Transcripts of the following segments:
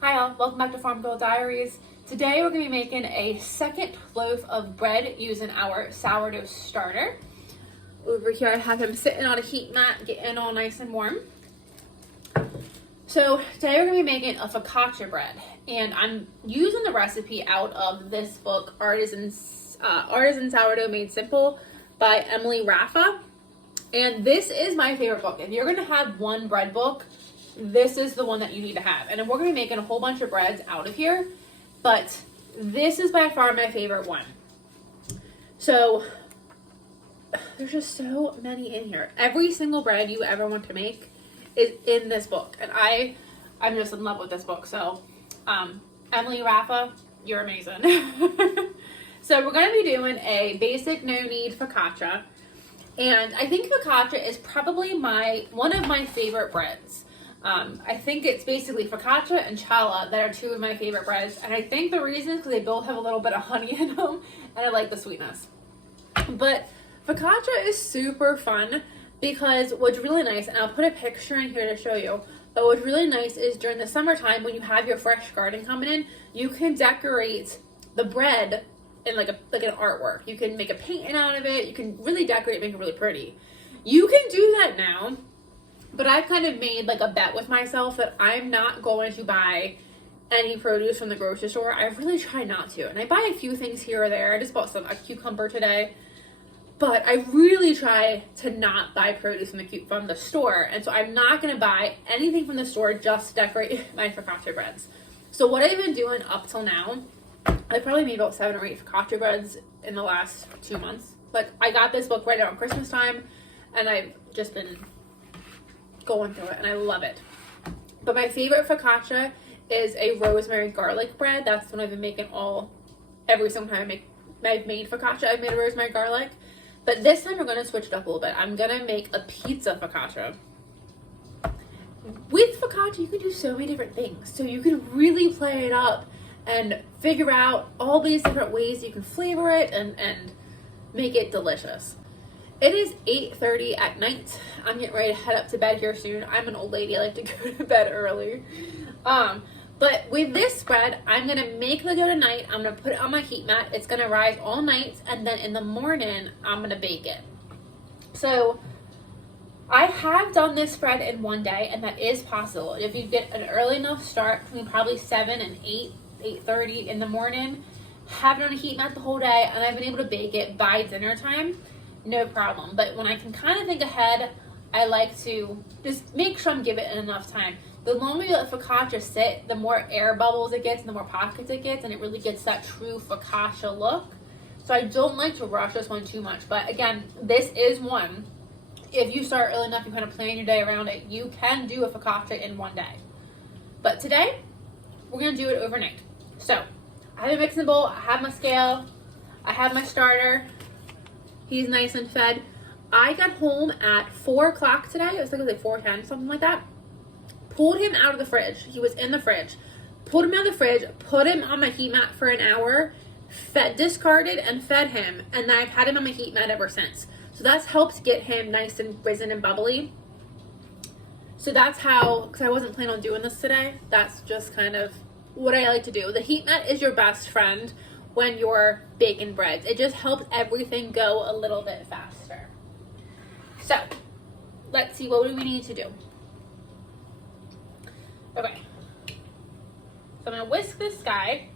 Hi all, welcome back to Farm Girl Diaries. Today we're going to be making a second loaf of bread using our sourdough starter. Over here I have him sitting on a heat mat, getting all nice and warm. So today we're going to be making a focaccia bread, and I'm using the recipe out of this book, Artisan Sourdough Made Simple by Emilie Raffa. And this is my favorite book. If you're going to have one bread book, this is the one that you need to have. And we're going to be making a whole bunch of breads out of here, but this is by far my favorite one. So there's just so many in here. Every single bread you ever want to make is in this book, and I'm just in love with this book. So Emilie Raffa, you're amazing. So we're going to be doing a basic no-knead focaccia, and I think focaccia is probably one of my favorite breads. I think it's basically focaccia and challah that are two of my favorite breads, and I think the reason is because they both have a little bit of honey in them, and I like the sweetness. But focaccia is super fun because what's really nice, and I'll put a picture in here to show you, but what's really nice is during the summertime when you have your fresh garden coming in, you can decorate the bread in like an artwork. You can make a painting out of it. You can really decorate, make it really pretty. You can do that now. But I've kind of made like a bet with myself that I'm not going to buy any produce from the grocery store. I really try not to. And I buy a few things here or there. I just bought a cucumber today. But I really try to not buy produce from the store. And so I'm not going to buy anything from the store just to decorate my focaccia breads. So what I've been doing up till now, I probably made about 7 or 8 focaccia breads in the last 2 months. Like, I got this book right around Christmas time, and I've just been going through it, and I love it. But my favorite focaccia is a rosemary garlic bread. That's when I've been making every single time I've made focaccia, I've made a rosemary garlic. But this time we're going to switch it up a little bit. I'm going to make a pizza focaccia. With focaccia, you can do so many different things. So you can really play it up and figure out all these different ways you can flavor it and make it delicious. It is 8:30 at night. I'm getting ready to head up to bed here soon. I'm an old lady. I like to go to bed early. But with this bread, I'm going to make the dough tonight. I'm going to put it on my heat mat. It's going to rise all night. And then in the morning, I'm going to bake it. So I have done this bread in one day, and that is possible. If you get an early enough start, between probably 7 and 8:30 in the morning, have it on a heat mat the whole day, and I've been able to bake it by dinner time. No problem. But when I can kind of think ahead, I like to just make sure I'm giving it enough time. The longer you let focaccia sit, the more air bubbles it gets and the more pockets it gets, and it really gets that true focaccia look. So I don't like to rush this one too much. But again, this is one. If you start early enough, you kind of plan your day around it, you can do a focaccia in one day. But today, we're going to do it overnight. So I have a mixing bowl, I have my scale, I have my starter. He's nice and fed. I got home at 4 o'clock today. It was like 4:10, something like that. Pulled him out of the fridge. He was in the fridge. Pulled him out of the fridge, put him on my heat mat for an hour, discarded and fed him, and then I've had him on my heat mat ever since. So that's helped get him nice and risen and bubbly. So that's how, because I wasn't planning on doing this today, that's just kind of what I like to do. The heat mat is your best friend when you're baking breads. It just helps everything go a little bit faster. So, let's see, what do we need to do? Okay. So I'm going to whisk this guy.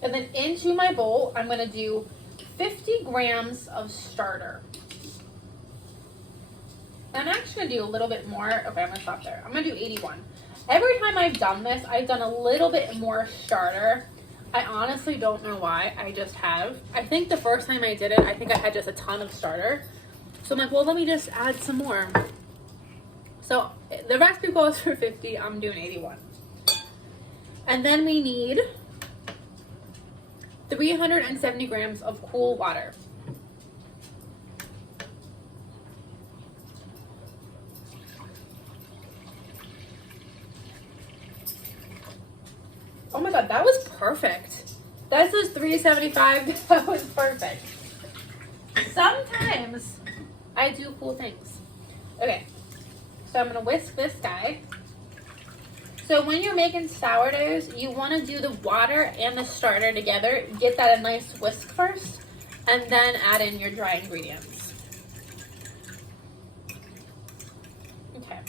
And then into my bowl, I'm going to do 50 grams of starter. I'm actually going to do a little bit more. Okay, I'm going to stop there. I'm going to do 81. Every time I've done this, I've done a little bit more starter. I honestly don't know why. I just have. I think the first time I did it, I think I had just a ton of starter. So I'm like, well, let me just add some more. So the recipe calls for 50. I'm doing 81. And then we need 370 grams of cool water. Oh my god, that was perfect. That says 375. That was perfect. Sometimes I do cool things. Okay, so I'm gonna whisk this guy. So when you're making sourdoughs, you want to do the water and the starter together. Get that a nice whisk first, and then add in your dry ingredients. Okay.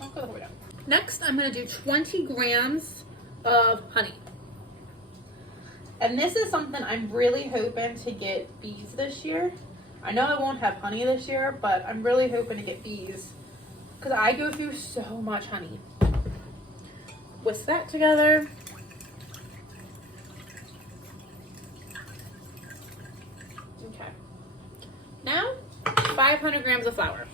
I'll go the way down. Next, I'm going to do 20 grams of honey. And this is something I'm really hoping to get bees this year. I know I won't have honey this year, but I'm really hoping to get bees because I go through so much honey. Whisk that together. Okay. Now, 500 grams of flour.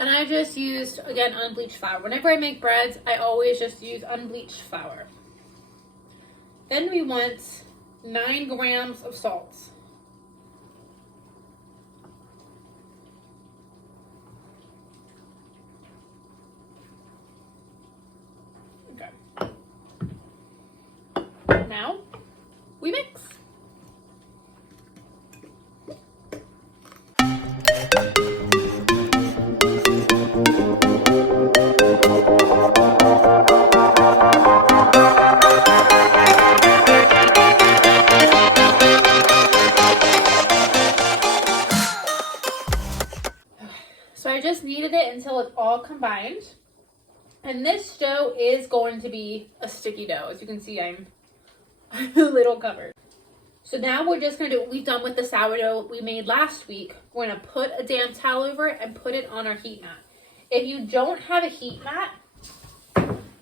And I just used, again, unbleached flour. Whenever I make breads, I always just use unbleached flour. Then we want 9 grams of salt. Okay. Now, we mix. So I just kneaded it until it's all combined. And this dough is going to be a sticky dough. As you can see, I'm a little covered. So now we're just going to do what we've done with the sourdough we made last week. We're going to put a damp towel over it and put it on our heat mat. If you don't have a heat mat,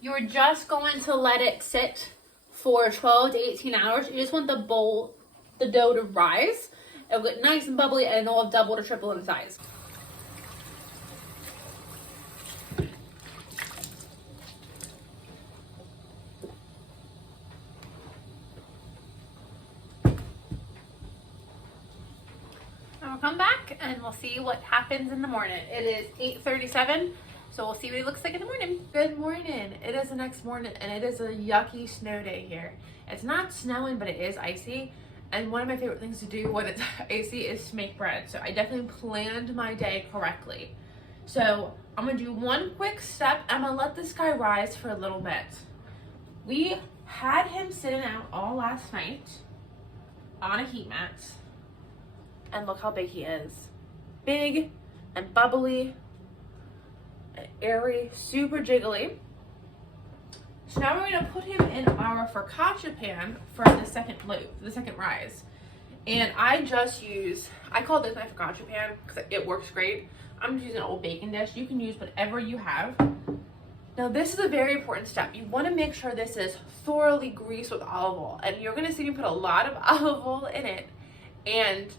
you're just going to let it sit for 12 to 18 hours. You just want the dough to rise. It'll get nice and bubbly and it'll double to triple in size. We'll come back and we'll see what happens in the morning. It is 8:37, so we'll see what it looks like in the morning. Good morning. It is the next morning and it is a yucky snow day here. It's not snowing, but it is icy. And one of my favorite things to do when it's icy is to make bread. So I definitely planned my day correctly. So I'm gonna do one quick step. I'm gonna let this guy rise for a little bit. We had him sitting out all last night on a heat mat. And look how big he is. Big and bubbly and airy, super jiggly. So now we're gonna put him in our focaccia pan for the second loop, the second rise. And I call this my focaccia pan because it works great. I'm just using an old baking dish. You can use whatever you have. Now this is a very important step. You wanna make sure this is thoroughly greased with olive oil. And you're gonna see me put a lot of olive oil in it. And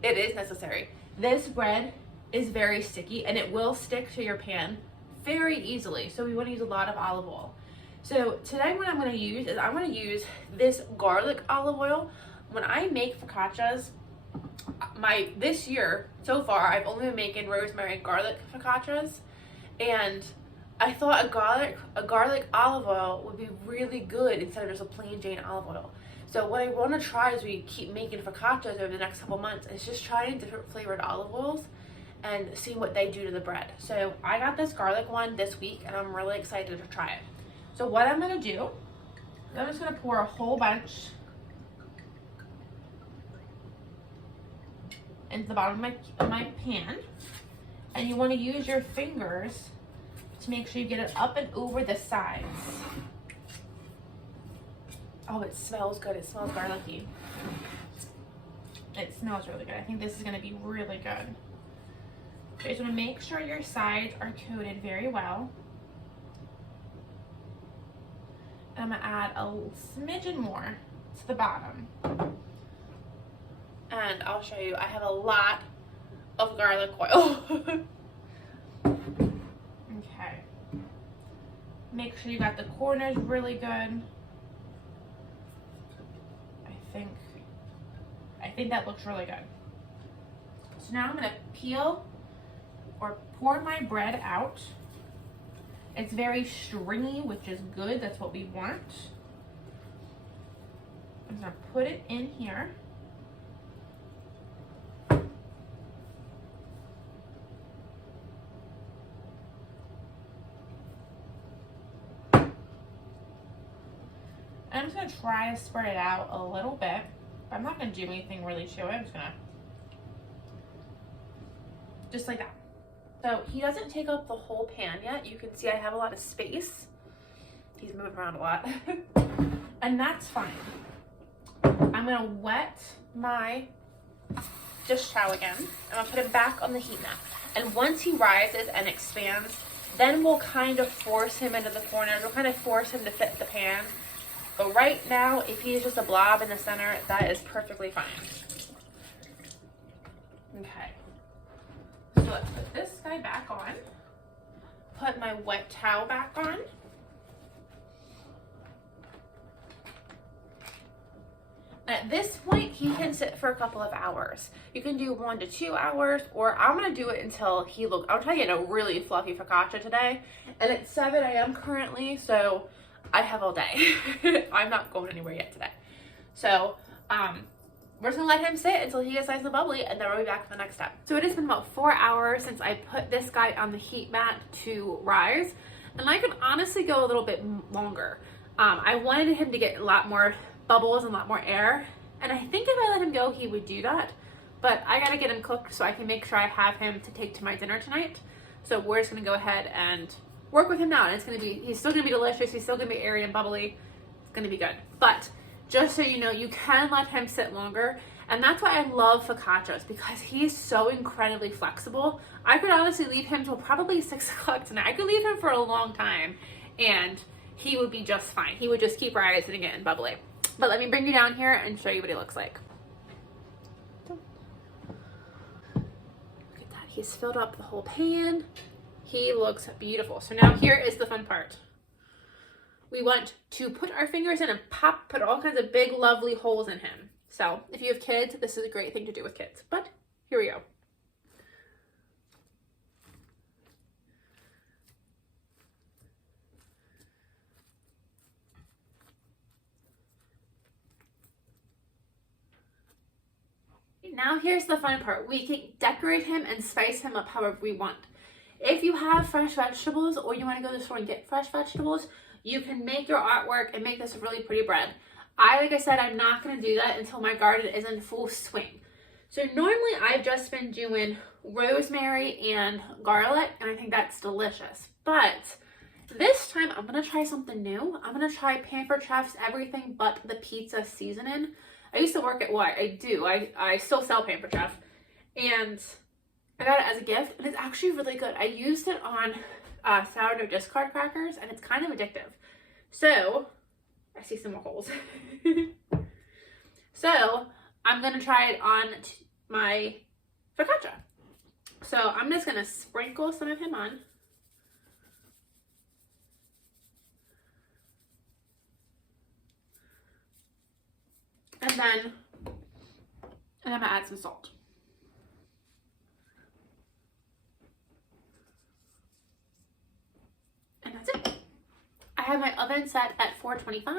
it is necessary. This bread is very sticky and it will stick to your pan very easily. So we want to use a lot of olive oil. So today what I'm going to use is I'm going to use this garlic olive oil. When I make focaccias, this year so far I've only been making rosemary and garlic focaccias, and I thought a garlic olive oil would be really good instead of just a plain Jane olive oil. So what I want to try as we keep making focaccias over the next couple months is just trying different flavored olive oils and see what they do to the bread. So I got this garlic one this week and I'm really excited to try it. So what I'm going to do is I'm just going to pour a whole bunch into the bottom of my pan. And you want to use your fingers to make sure you get it up and over the sides. Oh, it smells good. It smells garlicky. It smells really good. I think this is going to be really good. So you just want to make sure your sides are coated very well. And I'm going to add a smidgen more to the bottom. And I'll show you. I have a lot of garlic oil. Okay. Make sure you got the corners really good. I think that looks really good. So now I'm going to peel or pour my bread out. It's very stringy, which is good. That's what we want. I'm gonna put it in here. I'm just gonna try to spread it out a little bit. I'm not gonna do anything really to it. I'm just gonna, just like that. So he doesn't take up the whole pan yet. You can see I have a lot of space. He's moving around a lot. And that's fine. I'm gonna wet my dish towel again. I'm gonna put him back on the heat mat. And once he rises and expands, then we'll kind of force him into the corners. We'll kind of force him to fit the pan. But right now, if he's just a blob in the center, that is perfectly fine. Okay. So let's put this guy back on. Put my wet towel back on. At this point, he can sit for a couple of hours. You can do 1 to 2 hours, or I'm gonna do it until he looks, I'm trying to get a really fluffy focaccia today. And it's 7 a.m. currently, so I have all day. I'm not going anywhere yet today. So, we're just gonna let him sit until he gets nice and bubbly, and then we'll be back for the next step. So it has been about 4 hours since I put this guy on the heat mat to rise, and I can honestly go a little bit longer. I wanted him to get a lot more bubbles and a lot more air, and I think if I let him go, he would do that. But I gotta get him cooked so I can make sure I have him to take to my dinner tonight. So we're just gonna go ahead and work with him now, and it's gonna be, he's still gonna be delicious, he's still gonna be airy and bubbly, it's gonna be good. But just so you know, you can let him sit longer, and that's why I love focaccias, because he's so incredibly flexible. I could honestly leave him till probably 6 o'clock tonight. I could leave him for a long time, and he would be just fine. He would just keep rising and getting bubbly. But let me bring you down here and show you what he looks like. Look at that, he's filled up the whole pan. He looks beautiful. So now here is the fun part. We want to put our fingers in and put all kinds of big, lovely holes in him. So if you have kids, this is a great thing to do with kids. But here we go. Now here's the fun part. We can decorate him and spice him up however we want. If you have fresh vegetables, or you want to go to the store and get fresh vegetables, you can make your artwork and make this a really pretty bread. Like I said, I'm not going to do that until my garden is in full swing. So normally I've just been doing rosemary and garlic, and I think that's delicious. But this time I'm going to try something new. I'm going to try Pampered Chef's Everything But the Pizza Seasoning. I used to work at, I still sell Pampered Chef, and I got it as a gift, and it's actually really good. I used it on sourdough discard crackers, and it's kind of addictive. So, I see some more holes. So, I'm going to try it on my focaccia. So, I'm just going to sprinkle some of him on. And then I'm going to add some salt. And that's it. I have my oven set at 425,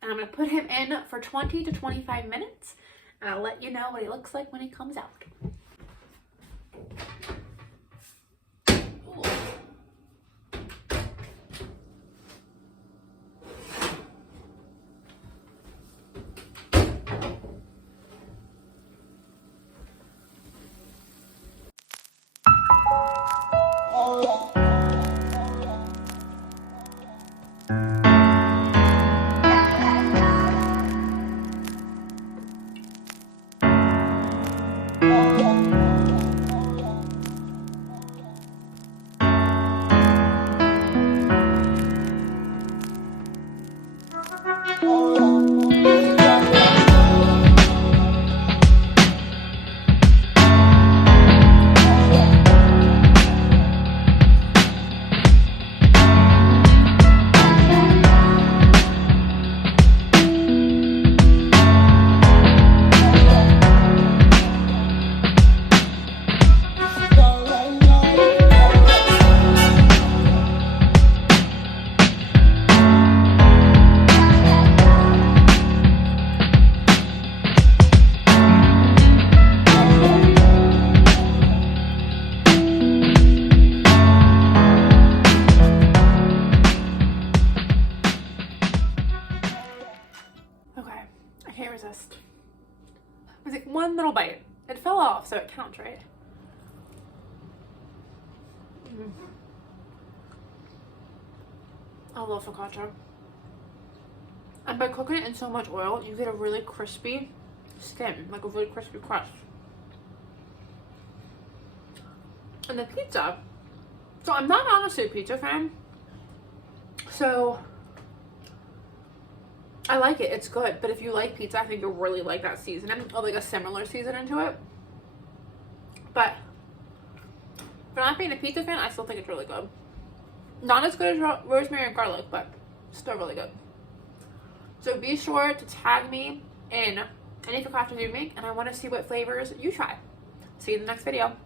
and I'm going to put him in for 20 to 25 minutes, and I'll let you know what he looks like when he comes out. Ooh. resist. It was like one little bite. It fell off, so it counts, right? I love focaccia. And by cooking it in so much oil, you get a really crispy skin, like a really crispy crust. And the pizza. So I'm not honestly a pizza fan. So I like it. It's good. But if you like pizza, I think you'll really like that seasoning, or like a similar seasoning to it. But for not being a pizza fan, I still think it's really good. Not as good as rosemary and garlic, but still really good. So be sure to tag me in any focaccias you make, and I want to see what flavors you try. See you in the next video.